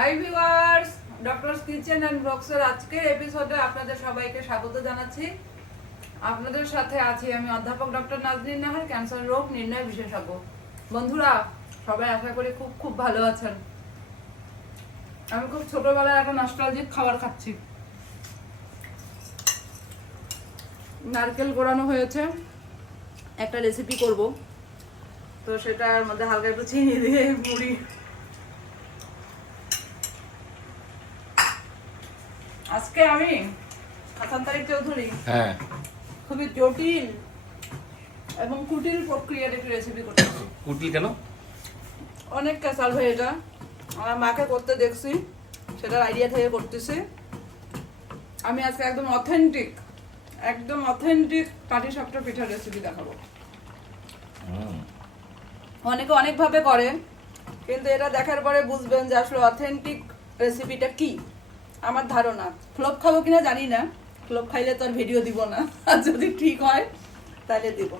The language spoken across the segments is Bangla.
Hi viewers doctors kitchen and ব্লগসের আজকের এপিসোডে আপনাদের সবাইকে স্বাগত জানাচ্ছি। আপনাদের সাথে আছি আমি অধ্যাপক ডক্টর নাজনীন নাহার ক্যান্সার রোগ নির্ণয় বিশেষজ্ঞ। বন্ধুরা, সবাই আশা করি খুব খুব ভালো আছেন। আমি খুব ছোটবেলায় একটা নস্টালজিক খাবার খাচ্ছি। নারকেল গোড়ানো হয়েছে। একটা রেসিপি করব। তো সেটার মধ্যে হালকা একটু চিনি দিয়ে মুড়ি। আজকে আমি হাসান তারিক চৌধুরী হ্যাঁ। খুবই জটিল এবং কুটিল প্রক্রিয়ার একটি রেসিপি করতেছি কুটিল কেন? অনেক ক্যাসাল হয়ে এটা। আমার মাকে করতে দেখছি সেটার আইডিয়া থেকে করতেছি। আমি আজকে একদম অথেন্টিক একদম অথেন্টিক পাটি সাপটা পিঠার রেসিপি দেখাবো। হুম, অনেকে অনেকভাবে করে কিন্তু এটা দেখার পরে বুঝবেন যে আসলে অথেন্টিক রেসিপিটা কি। আমার ধারণা। ফ্লপ খাব কিনা জানি না। ফ্লপ খাইলে তো আর ভিডিও দিব না। আর যদি ঠিক হয় তাহলে দিব।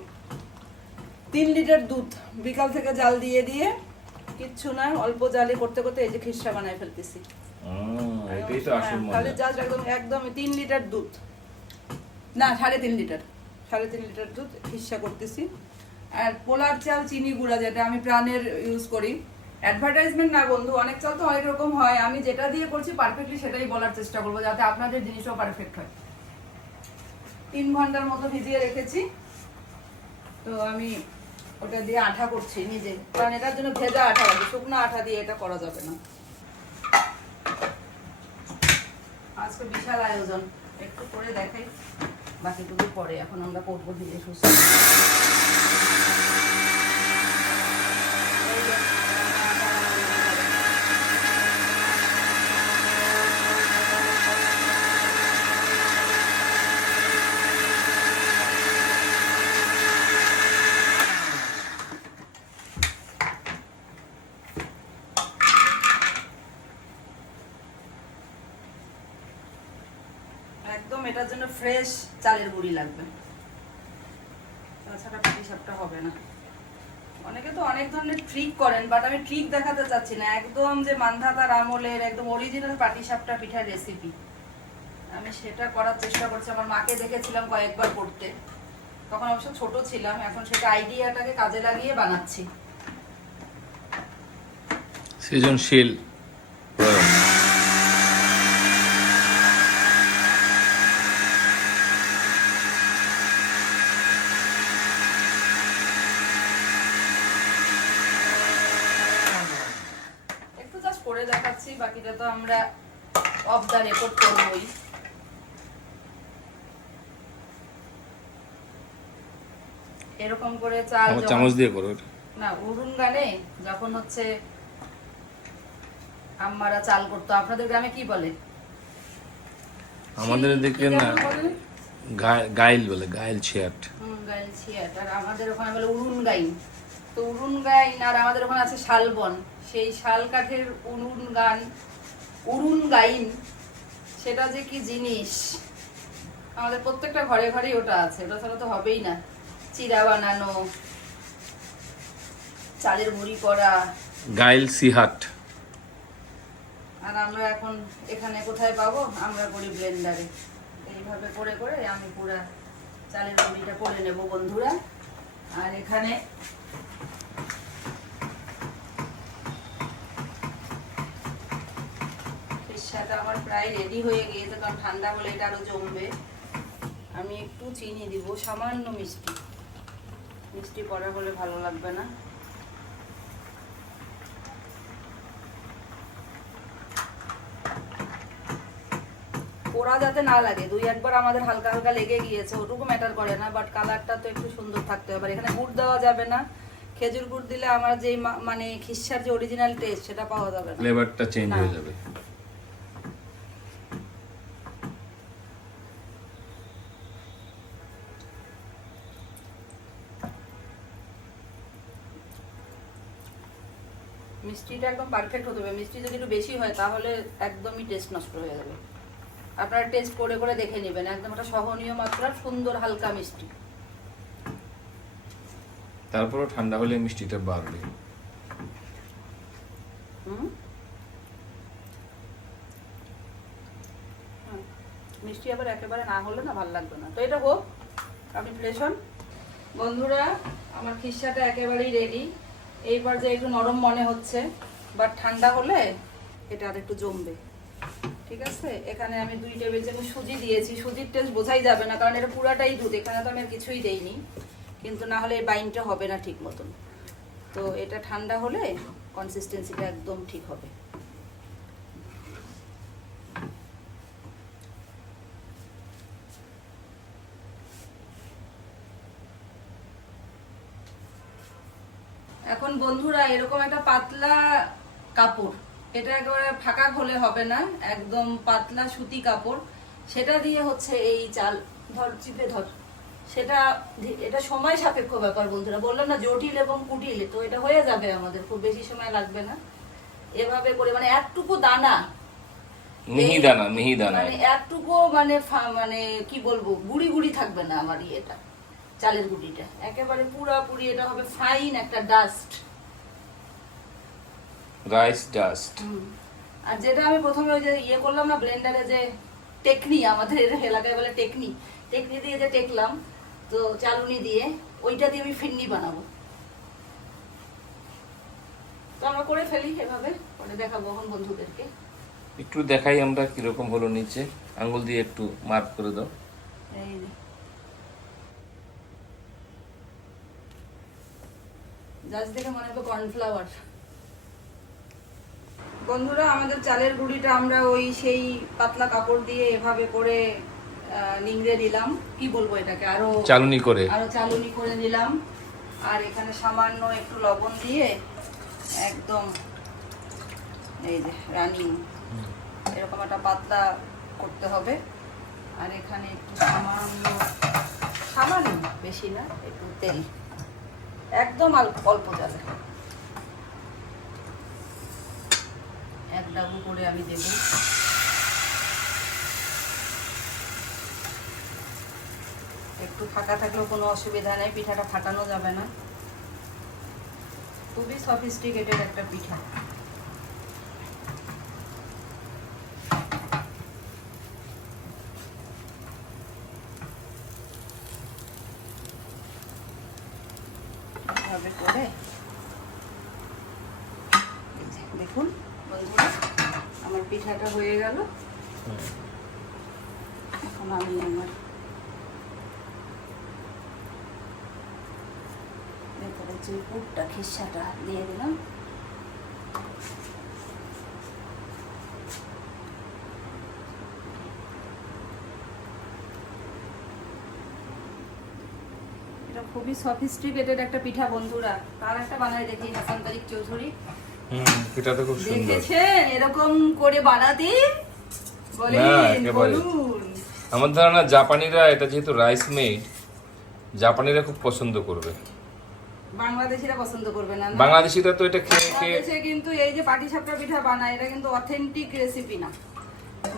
তিন লিটার দুধ বিকাল থেকে জাল দিয়ে দিয়ে কিচ্ছু না অল্প জালে করতে করতে এই যে খিসা বানায় ফেলতেছি। হ্যাঁ, তাহলে জাস্ট একদম একদম তিন লিটার দুধ। না সাড়ে তিন লিটার। সাড়ে তিন লিটার দুধ হিসা করতেছি। আর পোলার চাল চিনি গুঁড়া যেটা আমি প্রাণের ইউজ করি অ্যাডভার্টাইজমেন্ট না বন্ধু, অনেক চাল তো অনেক রকম হয়। আমি যেটা দিয়ে করছি পারফেক্টলি সেটাই বলার চেষ্টা করব যাতে আপনাদের জিনিসও পারফেক্ট হয়। তিন ঘণ্টার মতো ভিজিয়ে রেখেছি। তো আমি ওটা দিয়ে আঠা করছি নিজে। কারণ এটার জন্য ভেজা আঠা লাগে, শুকনো আঠা দিয়ে এটা করা যাবে না। আজকে বিশাল আয়োজন। একটু করে দেখাই। বাকিটুকু পরে, এখন আমরা করব ধীরে সুস্থ। একদম এটার জন্য ফ্রেশ চালের গুঁড়ি লাগবে। তাছাড়া পাটি সাপটা হবে না। অনেকে তো অনেক ধরনের ট্রিক করেন বাট আমি ট্রিক দেখাতে চাচ্ছি না। একদম যে মান্ধাতার আমলের একদম অরিজিনাল পাটি সাপটা পিঠার রেসিপি আমি সেটা করার চেষ্টা করছি। আমার মাকে দেখেছিলাম কয়েকবার করতে। তখন অবশ্য ছোট ছিলাম, এখন সেটা আইডিয়াটাকে কাজে লাগিয়ে বানাচ্ছি। সৃজনশীল প্রয়োগ। একটু জাস্ট করে দেখাচ্ছি বাকিটা তো আমরা অফ দ্য রেকর্ড করবোই এরকম করে চাল আমার চামচ দিয়ে করো না উরুন গানে যখন হচ্ছে আম্মারা চাল করতো আপনাদের গ্রামে কি বলে? আমাদের দিকে না গাইল বলে গাইল ছিয়াট। গাইল ছিয়াট। আর আমাদের ওখানে বলে উরুন গাইন তো উরুন গাইন আর আমাদের ওখানে আছে শালবন। সেই শাল কাঠের উরুন গান উরুন গাইন সেটা যে কি জিনিস? আমাদের প্রত্যেকটা ঘরে ঘরেই ওটা আছে ওটা ছাড়া তো হবেই না। চিরা বানানো চালের মুড়ি করা গাইল সিহাট আর আমরা এখন এখানে কোথায় পাবো? আমরা করি ব্লেন্ডারে। এইভাবে করে করে আমি পুরা চালের মুড়িটা করে নেব বন্ধুরা। আর এখানে ফিসাটা আমার প্রায় রেডি হয়ে গিয়েছে কারণ ঠান্ডা হলে এটা আরও জমবে। আমি একটু চিনি দিব সামান্য মিষ্টি। মিষ্টি পরে হলে ভালো লাগবে না। পোড়া যাতে না লাগে দুই একবার আমাদের হালকা হালকা লেগে গিয়েছে ওটুকু ম্যাটার করে না বাট কালারটা তো একটু সুন্দর থাকতে হবে। এখানে গুড় দেওয়া যাবে না। খেজুর গুড় দিলে আমার যে মানে খিসার যে অরিজিনাল টেস্ট সেটা পাওয়া যাবে না। ফ্লেভারটা চেঞ্জ হয়ে যাবে। মিষ্টিটা একদম পারফেক্ট হতে হবে। মিষ্টি যদি একটু বেশি হয় তাহলে একদমই টেস্ট নষ্ট হয়ে যাবে। আপনারা টেস্ট করে করে দেখে নেবেন। একদম একটা সহনীয় মাত্রার সুন্দর হালকা মিষ্টি। তারপরও ঠান্ডা হলে মিষ্টিটা বাড়বে। মিষ্টি আবার একেবারে না হলে না ভালো লাগবে না। তো এটা হোক আপনি প্লেস বন্ধুরা আমার খিসাটা একেবারেই রেডি এইবার যে একটু নরম মনে হচ্ছে বাট ঠান্ডা হলে এটা আর একটু জমবে। ঠিক আছে? এখানে আমি দুই টেবিল চামচ সুজি দিয়েছি। সুজির টেস্ট বোঝাই যাবে না, কারণ এটা পুরাটাই দুধ। এখানে তো আমি আর কিছুই দেইনি। কিন্তু না হলে এই বাইনটা হবে না ঠিক মতন তো এটা ঠান্ডা হলে কনসিস্টেন্সিটা একদম ঠিক হবে। এখন বন্ধুরা এরকম একটা পাতলা কাপড় এটা একেবারে ফাঁকা হলে হবে না একদম পাতলা সুতি কাপড় সেটা দিয়ে হচ্ছে এই চাল ধর চিপে ধর সেটা এটা সময় সাপেক্ষ ব্যাপার বন্ধুরা বললাম না জটিল এবং কুটিল তো এটা হয়ে যাবে আমাদের খুব বেশি সময় লাগবে না এভাবে করে মানে একটুকু দানা মিহিদানা মিহিদানা মানে একটুকু মানে মানে কি বলব গুড়ি গুড়ি থাকবে না আমার ইয়েটা। চালের গুড়িটা একেবারে পুরাপুরি এটা হবে ফাইন একটা ডাস্ট রাইস ডাস্ট আর যেটা আমি প্রথমে ওই যে ইয়ে করলাম না ব্লেন্ডারে যে টেকনি আমাদের এলাকায় বলে টেকনি। টেকনি দিয়ে যে টেকলাম তো চালুনি দিয়ে ওইটা দিয়ে আমি ফিন্নি বানাবো। তো আমরা করে ফেলি এভাবে পরে দেখাবো এখন বন্ধুদেরকে। একটু দেখাই আমরা কীরকম হলো নিচে। আঙ্গুল দিয়ে একটু মার্ক করে দাও। এই জাস্ট দেখে মনে হবে কর্নফ্লাওয়ার। বন্ধুরা আমাদের চালের গুঁড়িটা আমরা ওই সেই পাতলা কাপড় দিয়ে এভাবে করে নিংড়ে নিলাম। কি বলব এটাকে? আরও চালুনি করে। আরও চালুনি করে নিলাম। আর এখানে সামান্য একটু লবণ দিয়ে একদম এই যে রানিং। এরকম একটা পাতলা করতে হবে। আর এখানে একটু সামান্য সামান্য বেশি না একটু তেল। একদম অল্প যাবে এক ডাবু করে আমি দেব। একটু ফাঁকা থাকলেও কোনো অসুবিধা নেই, পিঠাটা ফাটানো যাবে না। খুবই সফিস্টিকেটেড একটা পিঠা এভাবে করে এই যে দেখুন বন্ধুরা পিঠাটা হয়ে গেল। এখন আমি আমার ভেতরে যে পুরটা খিসাটা দিয়ে দিলাম। এটা খুবই সফিস্টিকেটেড একটা পিঠা বন্ধুরা। তার একটা বানায় দেখি, হাসান তারিক চৌধুরী। এটা তো খুব সুন্দর। দেখেছেন? এরকম করে বানাতে? বলেন আমার ধারণা জাপানিরা এটা যেহেতু রাইস মেড জাপানিরা খুব পছন্দ করবে। বাংলাদেশিরা পছন্দ করবে না? বাংলাদেশিরা তো এটা খেয়ে খেয়ে কিন্তু এই যে পাটিসাপটা পিঠা বানায় এটা কিন্তু অথেন্টিক রেসিপি না।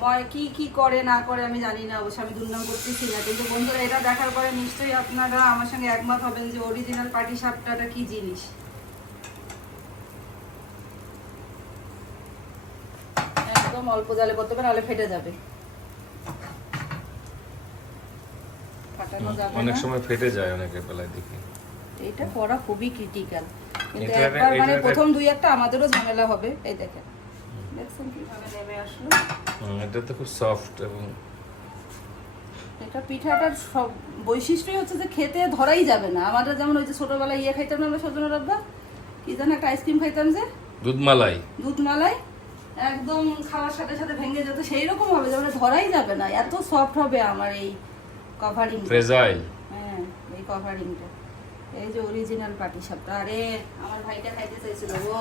ময় কি কি করে না করে আমি জানি না অবশ্য আমি দুর্নাম করতেছি না। কিন্তু বন্ধুরা এটা দেখার পরে নিশ্চয়ই আপনারা আমার সঙ্গে একমত হবেন যে অরিজিনাল পাটি পাটিসাপটাটা কি জিনিস। একদম অল্প জালে করতে হবে নাহলে ফেটে যাবে। ফাটানো যাবে অনেক সময় ফেটে যায় অনেকের বেলায় দেখি। এটা করা খুবই ক্রিটিক্যাল কিন্তু একবার মানে প্রথম দুই একটা আমাদেরও ঝামেলা হবে এই দেখেন। দেখছেন কীভাবে নেমে আসলো। এটা তো খুব সফট এবং এটা পিঠাটার সব বৈশিষ্ট্যই হচ্ছে যে খেতে ধরাই যাবে না। আমাদের যেমন ওই যে ছোটবেলায় ইয়ে খাইতাম না আমরা সজনা রাব্বা? কি যেন একটা আইসক্রিম খাইতাম যে? দুধমালাই। দুধ মালাই একদম খাওয়ার সাথে সাথে ভেঙে যেত সেই রকম হবে যেমন ধরাই যাবে না। এত সফট হবে আমার এই কভারিং ফ্রেজাইল হ্যাঁ এই কভারিংটা এই যে অরিজিনাল পাটি সাপটা আরে আমার ভাইটা খাইতে চাইছিল ও।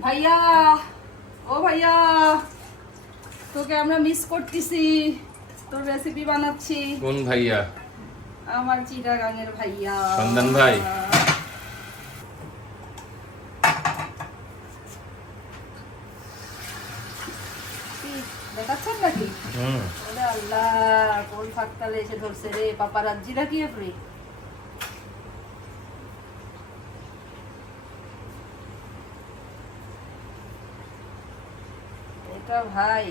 ভাইয়া ও ভাইয়া তোকে আমরা মিস করতেছি। তোর রেসিপি বানাচ্ছি। কোন ভাইয়া? আমার চিটাগাঙের ভাইয়া। সন্ধান ভাই? কি, দেখাচ্ছেন নাকি? হুম। ওরে আল্লাহ কোন ফাঁকতালে এসে ধরছে রে পাপারাজ্জিরা কি আপনি এটা ভাই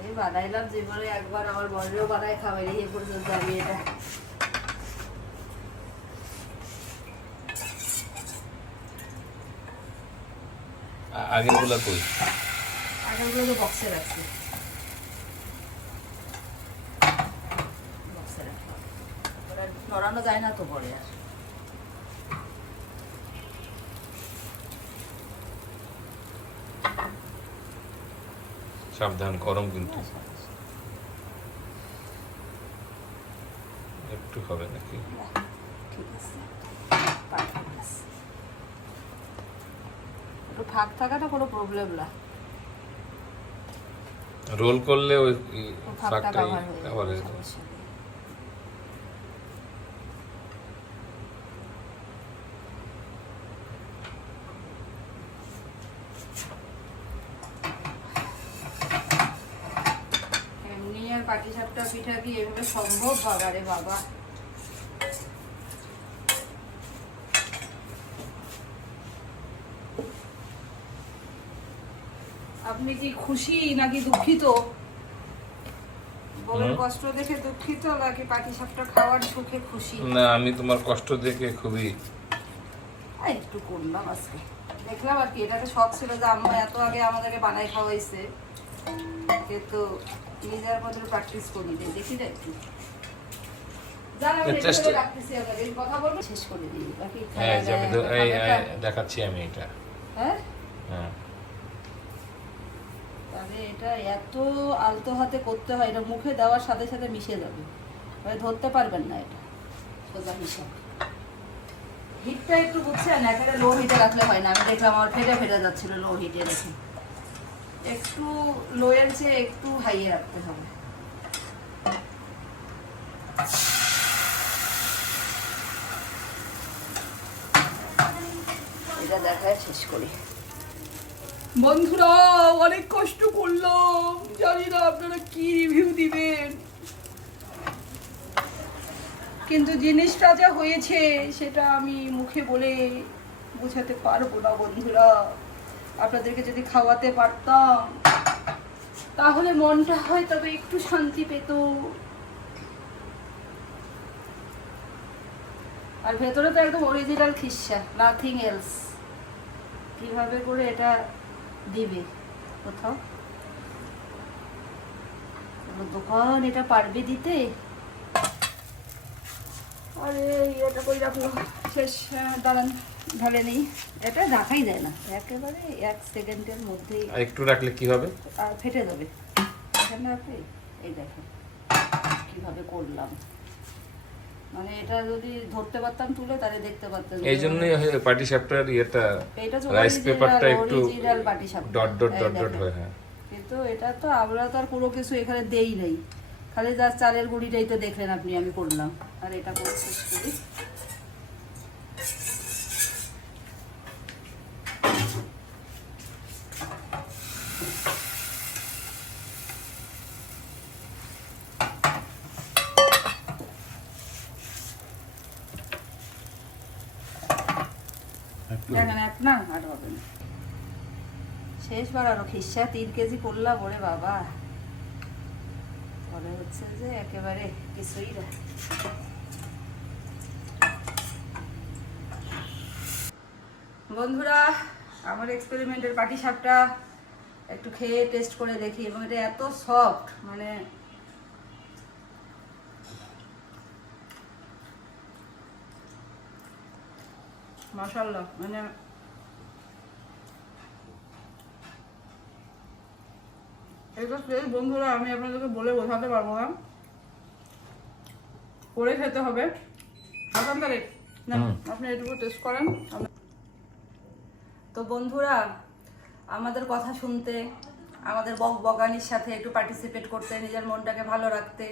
এই বানাইলাম জীবনে একবার আমার বড়ও বানায় খাবে এই পর্যন্ত আমি এটা। আ- আগেরগুলা কই? তো বক্সে রাখছি। বক্সে রাখলাম ওরা নড়ানো যায় না তো পরে আর। সাবধান গরম কিন্তু। একটু হবে নাকি? ঠিক আছে। Perfect আছে। একটু ফাঁক থাকাটা কোনো প্রবলেম না। রোল করলে ওই শাকটাই কভার হয়ে যাবে আর পাটি সাপটা পিঠা কি এভাবে সম্ভব? বাবা রে বাবা। আপনি কি খুশি নাকি দুঃখিত? কষ্ট দেখে দুঃখিত নাকি পাটি সাপটা খাওয়ার সুখে খুশি? না আমি তোমার কষ্ট দেখে খুবই একটু করলাম আজকে। দেখলাম আর কি এটাকে শখ ছিল যে আম্মা এত আগে আমাদেরকে বানাই খাওয়াইছে। কিন্তু নিজের মধ্যে প্র্যাকটিস করি দেখি না একটু। হ্যাঁ তো- দেখাচ্ছি আমি এটা। হ্যাঁ? হ্যাঁ। তবে এটা এত আলতো হাতে করতে হয়, এটা মুখে দেওয়ার সাথে সাথে মিশে যাবে। মানে ধরতে পারবেন না এটা, সোজা হিসাব হিটটা একটু বুঝছেন? একেবারে লো হিটে রাখলে হয় না। আমি দেখলাম আমার ফেটে ফেটে যাচ্ছিল লো হিটে রেখে একটু লোয়ের চেয়ে একটু হাইয়ে রাখতে হবে। এটা দেখায় শেষ করি। বন্ধুরা, অনেক কষ্ট করলাম জানি না আপনারা কি রিভিউ দিবেন। কিন্তু জিনিসটা যা হয়েছে, সেটা আমি মুখে বলে বোঝাতে পারব না বন্ধুরা। আপনাদেরকে যদি খাওয়াতে পারতাম, তাহলে মনটা হয় তবে একটু শান্তি পেত। আর ভেতরে তো একদম অরিজিনাল খিসা নাথিং এলস কীভাবে করে এটা দিবে কোথাও। দোকান এটা পারবে দিতে? আরে এটা কই রাখল? শেষ দাঁড়ান ঢালে নেই। এটা রাখাই যায় না। একেবারে এক সেকেন্ডের মধ্যেই একটু রাখলে কি হবে? আর ফেটে যাবে। এখানে আপনি এই দেখেন কীভাবে করলাম। মানে এটা যদি ধরতে পারতাম তুলে তাহলে দেখতে পারতাম। এই জন্যই পার্টি সাপটার ইয়েটা রাইস পেপারটা একটু ডট ডট ডট ডট হয় হ্যাঁ। কিন্তু এটা তো আমরা তো আর কোনো কিছু এখানে দেই নেই। খালি যা চালের গুঁড়িটাই তো দেখলেন আপনি আমি করলাম। আর এটা করে শেষ করি দেখেন এক না আর হবে না আরও খিসা তিন কেজি করলাম ওরে বাবা। পরে হচ্ছে যে একেবারে কিছুই না। বন্ধুরা, আমার এক্সপেরিমেন্টের পাটি সাপটা একটু খেয়ে টেস্ট করে দেখি, এবং এটা এত সফট মানে মাশাল্লাহ মানে এটা টেস্ট বন্ধুরা আমি আপনাদেরকে বলে বোঝাতে পারব না। করে খেতে হবে। না আপনি এটুকু টেস্ট করেন। তো বন্ধুরা আমাদের কথা শুনতে আমাদের বক বগানির সাথে একটু পার্টিসিপেট করতে নিজের মনটাকে ভালো রাখতে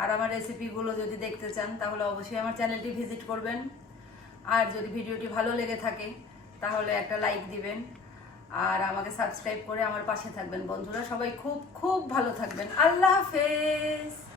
আর আমার রেসিপিগুলো যদি দেখতে চান তাহলে অবশ্যই আমার চ্যানেলটি ভিজিট করবেন। আর যদি ভিডিওটি ভালো লেগে থাকে তাহলে একটা লাইক দিবেন। আর আমাকে সাবস্ক্রাইব করে আমার পাশে থাকবেন। বন্ধুরা সবাই খুব খুব ভালো থাকবেন। আল্লাহ হাফেজ।